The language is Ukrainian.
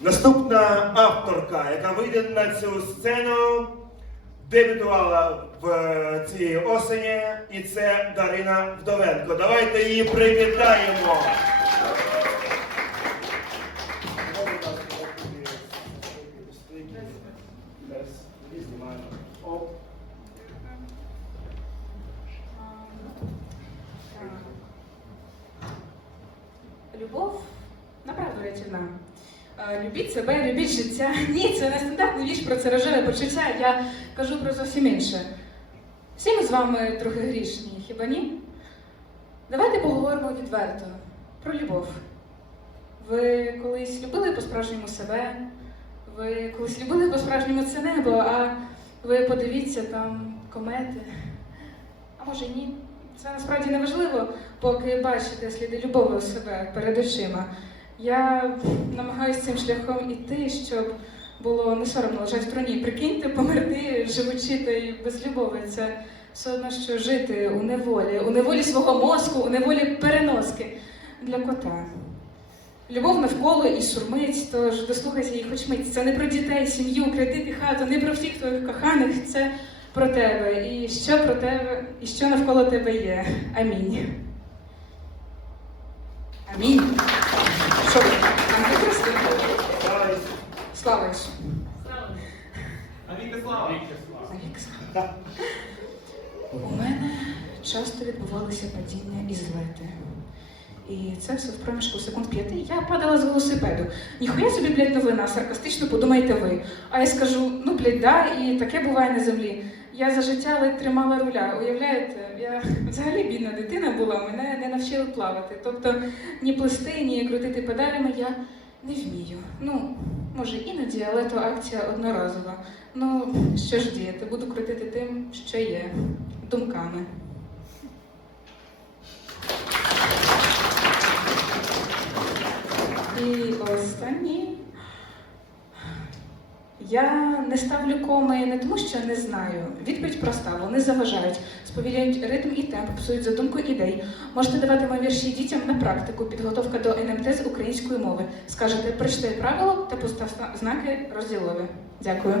Наступна авторка, яка вийде на цю сцену, дебютувала в цій осені, і це Дарина Вдовенко. Давайте її привітаємо. Любов направду рятівна. Любіть себе, любіть життя. Ні, це не стандартний вірш про це почуття. Я кажу про зовсім інше. Всі ми з вами трохи грішні, хіба ні? Давайте поговоримо відверто про любов. Ви колись любили по-справжньому себе, ви колись любили по-справжньому це небо, а ви подивіться там комети. А може ні? Це насправді не важливо, поки бачите сліди любові у себе перед очима. Я намагаюся цим шляхом іти, щоб було не соромно лежати в труні. Прикиньте, померти, живучи та й без любові. Це все одно, що жити у неволі, у неволі свого мозку, у неволі переноски для кота. Любов навколо і сурмить, тож дослухайся її хоч мить. Це не про дітей, сім'ю, кредити, хату, не про всіх твоїх коханих, це про тебе. І що про тебе, і що навколо тебе є. Амінь. Амінь. Що ви? Там використали? Слава Ісу. Слава! Навіки слава. У мене часто відбувалися падіння і злети. І це все в проміжку секунд п'яти. Я падала з велосипеду. Ніхуя собі, блядь, новина, саркастично подумайте ви. А я скажу, ну, блядь, да, і таке буває на землі. Я за життя ледь тримала руля. Уявляєте, я взагалі бідна дитина була, мене не навчили плавати. Тобто ні плести, ні крутити педалями я не вмію. Ну, може, іноді, але то акція одноразова. Ну, що ж діяти, буду крутити тим, що є, думками. І Я не ставлю коми не тому, що не знаю. Відповідь проста, вони заважають, сповільняють ритм і темп, псують задумку ідей. Можете давати мої вірші дітям на практику, підготовка до НМТ з української мови. Скажете, прочитай правило та постав знаки розділові. Дякую.